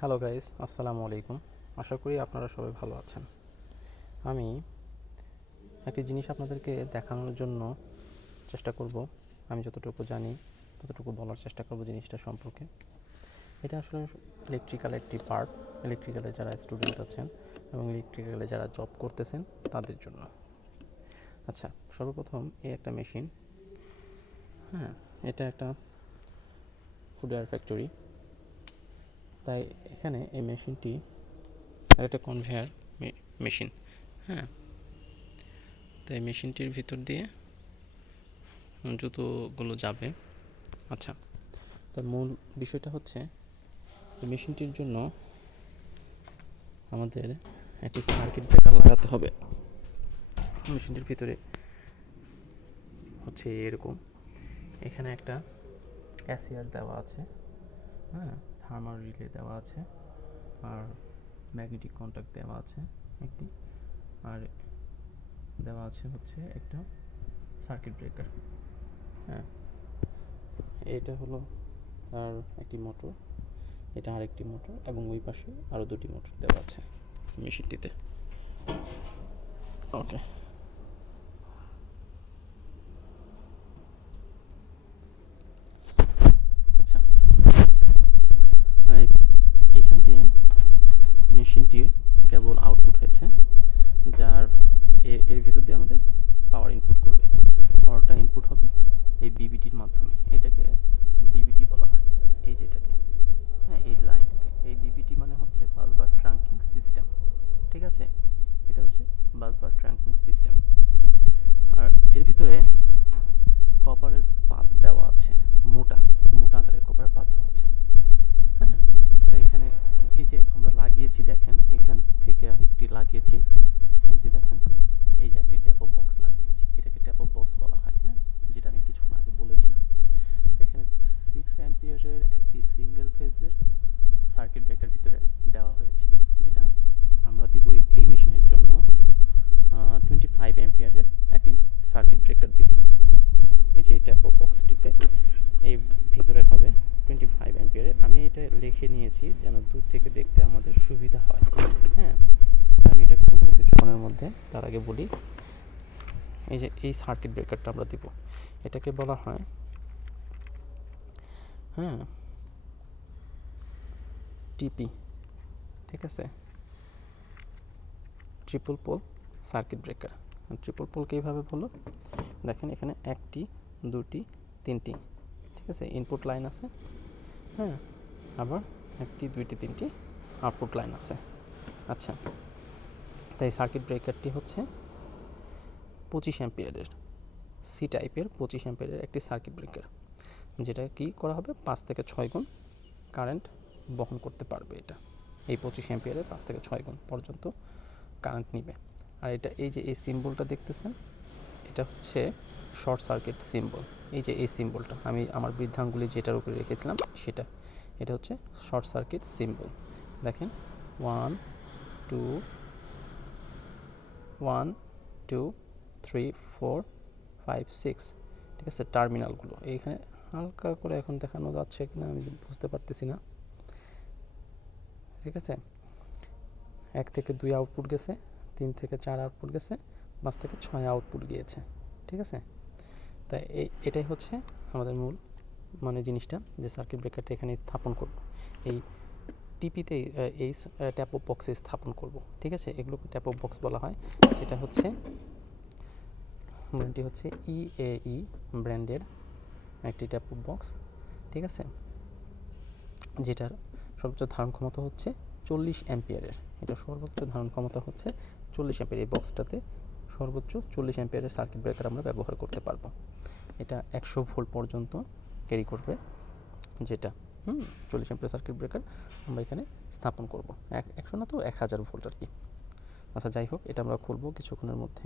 Hello guys, আসসালামু আলাইকুম। আশা করি আপনারা সবাই ভালো আছেন। আমি একটি জিনিস আপনাদেরকে দেখানোর জন্য চেষ্টা করব। আমি যতটুকু জানি ততটুকু বলার চেষ্টা করব জিনিসটা সম্পর্কে। এটা আসলে ইলেকট্রিক্যাল একটি পার্ট। ইলেকট্রিক্যালে যারা স্টুডেন্ট আছেন এবং ইলেকট্রিক্যালে যারা জব করতেছেন তাদের জন্য। আচ্ছা, সর্বপ্রথম এই একটা মেশিন। এটা একটা ফুডওয়্যার ফ্যাক্টরি। তাই এখানে এই মেশিনটি একটা কনভেয়ার মেশিন। হ্যাঁ, তাই মেশিনটির ভিতর দিয়ে জুতোগুলো যাবে। আচ্ছা, তার মূল বিষয়টা হচ্ছে এই মেশিনটির জন্য আমাদের একটি সার্কিট ব্রেকার লাগাতে হবে। মেশিনটির ভিতরে হচ্ছে এরকম, এখানে একটা ক্যাসিয়ার দেওয়া আছে, থার্মাল রিলে দেওয়া আছে, আর ম্যাগনেটিক কন্ট্যাক্ট দেওয়া আছে একটি, আর দেওয়া আছে হচ্ছে একটা সার্কিট ব্রেকার। এটা হলো আর একটি মোটর, এটা আরেকটি মোটর, এবং ওই পাশে আরও দুটি মোটর দেওয়া আছে মেশিনটিতে। ওকে, আচ্ছা, এইখান দিয়ে মেশিনটির কেবল আউটপুট হয়েছে, যার এর ভিতর দিয়ে আমাদের পাওয়ার ইনপুট করবে। পাওয়ারটা ইনপুট হবে এই বিবিটির মাধ্যমে। এটাকে বিবিটি বলা হয়, এই যেটাকে, এই লাইনটাকে। এই বিবিটি মানে হচ্ছে বাসবার ট্রাঙ্কিং সিস্টেম। ঠিক আছে, এটা হচ্ছে বাসবার ট্রাঙ্কিং সিস্টেম। আর এর ভিতরে কপারের পাত দেওয়া আছে, মোটা মোটা আকারের কপারের পাত দেওয়া আছে। তো এখানে এই যে আমরা লাগিয়েছি, দেখেন এখান থেকে আরেকটি লাগিয়েছি। এই যে দেখেন, এই যে একটি ট্যাপ অফ বক্স লাগিয়েছি, এটাকে ট্যাপ অফ বক্স বলা হয়। যেটা আমি কিছুক্ষণ আগে বলেছিলাম। তো এখানে 6 অ্যাম্পিয়ারের একটি সিঙ্গেল ফেজের সার্কিট ব্রেকার ভিতরে দেওয়া হয়েছে, যেটা আমরা দিব এই মেশিনের জন্য 25 অ্যাম্পিয়ারের একটি সার্কিট ব্রেকার দিব। এই যে এই ট্যাপ অফ বক্সটিতে এই ভিতরে হবে 25 অ্যাম্পিয়ারের। আমি এটা লিখে নিয়েছি যেন দূর থেকে দেখতে আমাদের সুবিধা হয়। আমি এটা খুলব কিছুক্ষণের মধ্যে। তার আগে বলি, এই যে এই সার্কিট ব্রেকারটা আমরা দিব, এটাকে বলা হয় টিপি। ঠিক আছে, triple pole circuit breaker. Triple পোলকে এইভাবে বলো, দেখেন এখানে একটি, দুটি, তিনটি, ঠিক আছে, ইনপুট লাইন আছে। আবার একটি, দুইটি, তিনটি আউটপুট লাইন আছে। আচ্ছা, তাই সার্কিট ব্রেকারটি হচ্ছে 25 অ্যাম্পিয়ারের, সি টাইপের 25 অ্যাম্পিয়ারের একটি সার্কিট ব্রেকার, যেটা কি করা হবে 5 থেকে 6 গুণ কারেন্ট বহন করতে পারবে। এটা এই 25 অ্যাম্পিয়ারের 5 থেকে 6 গুণ পর্যন্ত কারেন্ট নিবে। আর এটা, এই যে এই সিম্বলটা দেখতেছেন, এটা হচ্ছে শর্ট সার্কিট সিম্বল। এই যে এই সিম্বলটা আমি আমার বৃদ্ধাঙ্গুলি যেটার উপরে রেখেছিলাম সেটা, এটা হচ্ছে শর্ট সার্কিট সিম্বল। দেখেন 1 2 1 2 3 4 5 6, ঠিক আছে, টার্মিনালগুলো এইখানে হালকা করে এখন দেখানো যাচ্ছে কিনা আমি বুঝতে পারতেছি না। ঠিক আছে, 1 থেকে 2 আউটপুট গেছে, 3 থেকে 4 আউটপুট গেছে, 5 থেকে 6 আউটপুট গিয়েছে। ঠিক আছে, তাই এটাই হচ্ছে আমাদের মূল জিনিসটা, যে সার্কিট ব্রেকারটা এখানে স্থাপন করব, এই টিপিতে এই ট্যাপ অফ বক্সে স্থাপন করব। ঠিক আছে, এগুলোকে ট্যাপ অফ বক্স বলা হয়। এটা হচ্ছে ব্র্যান্ডটি হচ্ছে EAE ব্র্যান্ডের একটি ট্যাপ অফ বক্স। ঠিক আছে, যেটার সর্বোচ্চ ধারণ ক্ষমতা হচ্ছে 40 অ্যাম্পিয়ারের। এটা সর্বোচ্চ ধারণ ক্ষমতা হচ্ছে 40 অ্যাম্পিয়ার। এই বক্সটাতে সর্বোচ্চ 40 অ্যাম্পিয়ারের সার্কিট ব্রেকার আমরা ব্যবহার করতে পারবো। এটা 100 ভোল্ট পর্যন্ত ক্যারি করবে, যেটা 40 অ্যাম্পিয়ার সার্কিট ব্রেকার আমরা এখানে স্থাপন করব। 100 না তো 1000 ভোল্ট আর কি। আচ্ছা, যাই হোক, এটা আমরা খুলবো কিছুক্ষণের মধ্যে।